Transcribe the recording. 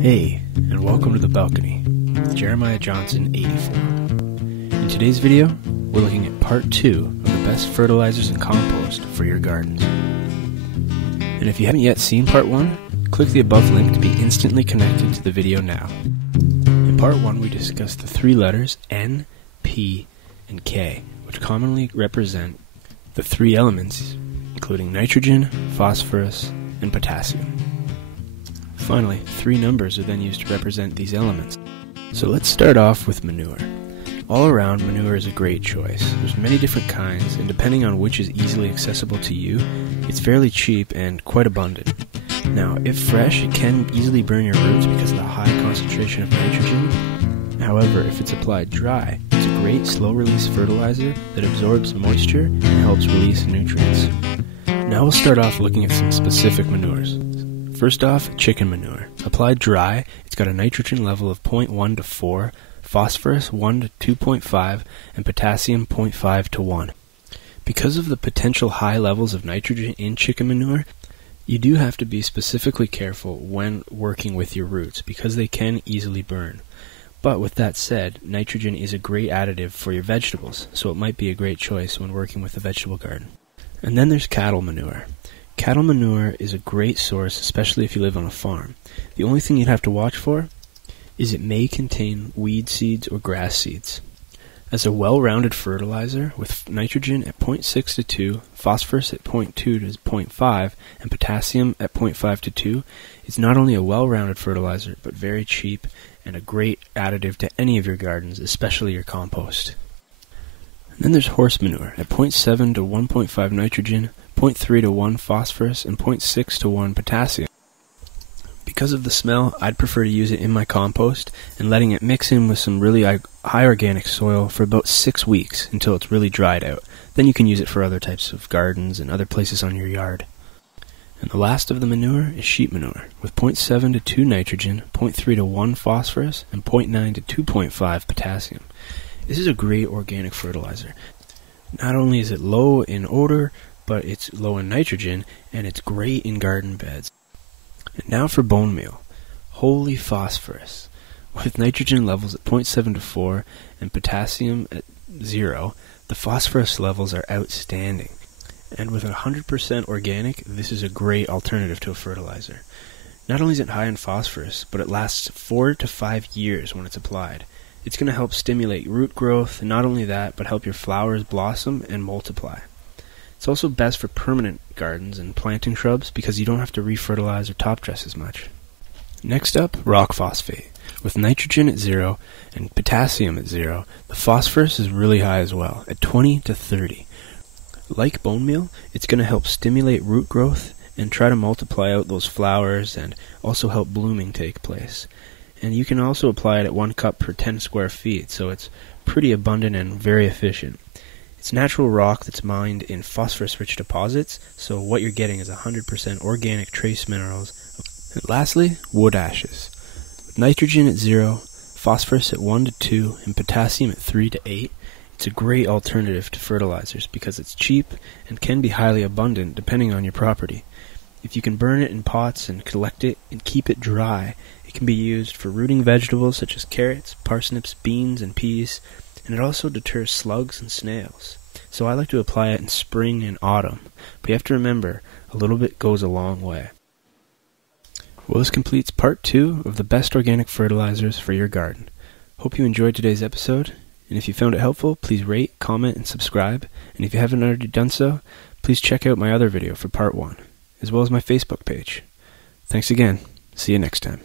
Hey, and welcome to The Balcony, Jeremiah Johnson, 84. In today's video, we're looking at part 2 of the best fertilizers and compost for your gardens. And if you haven't yet seen part 1, click the above link to be instantly connected to the video now. In part 1, we discussed the three letters N, P, and K, which commonly represent the three elements, including nitrogen, phosphorus, and potassium. Finally, three numbers are then used to represent these elements. So let's start off with manure. All around, manure is a great choice. There's many different kinds, and depending on which is easily accessible to you, it's fairly cheap and quite abundant. Now, if fresh, it can easily burn your roots because of the high concentration of nitrogen. However, if it's applied dry, it's a great slow-release fertilizer that absorbs moisture and helps release nutrients. Now we'll start off looking at some specific manures. First off, chicken manure. Applied dry, it's got a nitrogen level of 0.1 to 4, phosphorus 1 to 2.5, and potassium 0.5 to 1. Because of the potential high levels of nitrogen in chicken manure, you do have to be specifically careful when working with your roots because they can easily burn. But with that said, nitrogen is a great additive for your vegetables, so it might be a great choice when working with a vegetable garden. And then there's cattle manure. Cattle manure is a great source, especially if you live on a farm. The only thing you'd have to watch for is it may contain weed seeds or grass seeds. As a well-rounded fertilizer with nitrogen at 0.6 to 2, phosphorus at 0.2 to 0.5, and potassium at 0.5 to 2, it's not only a well-rounded fertilizer, but very cheap and a great additive to any of your gardens, especially your compost. And then there's horse manure at 0.7 to 1.5 nitrogen, 0.3 to 1 phosphorus, and 0.6 to 1 potassium. Because of the smell, I'd prefer to use it in my compost and letting it mix in with some really high organic soil for about 6 weeks until it's really dried out. Then you can use it for other types of gardens and other places on your yard. And the last of the manure is sheep manure with 0.7 to 2 nitrogen, 0.3 to 1 phosphorus, and 0.9 to 2.5 potassium. This is a great organic fertilizer. Not only is it low in odor, but it's low in nitrogen, and it's great in garden beds. And now for bone meal. Holy phosphorus. With nitrogen levels at 0.7 to 4 and potassium at 0, the phosphorus levels are outstanding. And with 100% organic, this is a great alternative to a fertilizer. Not only is it high in phosphorus, but it lasts 4 to 5 years when it's applied. It's going to help stimulate root growth, and not only that, but help your flowers blossom and multiply. It's also best for permanent gardens and planting shrubs because you don't have to refertilize or top dress as much. Next up, rock phosphate. With nitrogen at 0 and potassium at 0, the phosphorus is really high as well, at 20 to 30. Like bone meal, it's going to help stimulate root growth and try to multiply out those flowers and also help blooming take place. And you can also apply it at 1 cup per 10 square feet, so it's pretty abundant and very efficient. It's natural rock that's mined in phosphorus-rich deposits, so what you're getting is 100% organic trace minerals. And lastly, wood ashes. With nitrogen at 0, phosphorus at 1 to 2, and potassium at 3 to 8, it's a great alternative to fertilizers because it's cheap and can be highly abundant depending on your property. If you can burn it in pots and collect it and keep it dry, it can be used for rooting vegetables such as carrots, parsnips, beans, and peas, and it also deters slugs and snails. So I like to apply it in spring and autumn, but you have to remember, a little bit goes a long way. Well, this completes part 2 of the best organic fertilizers for your garden. Hope you enjoyed today's episode, and if you found it helpful, please rate, comment, and subscribe, and if you haven't already done so, please check out my other video for part 1, as well as my Facebook page. Thanks again. See you next time.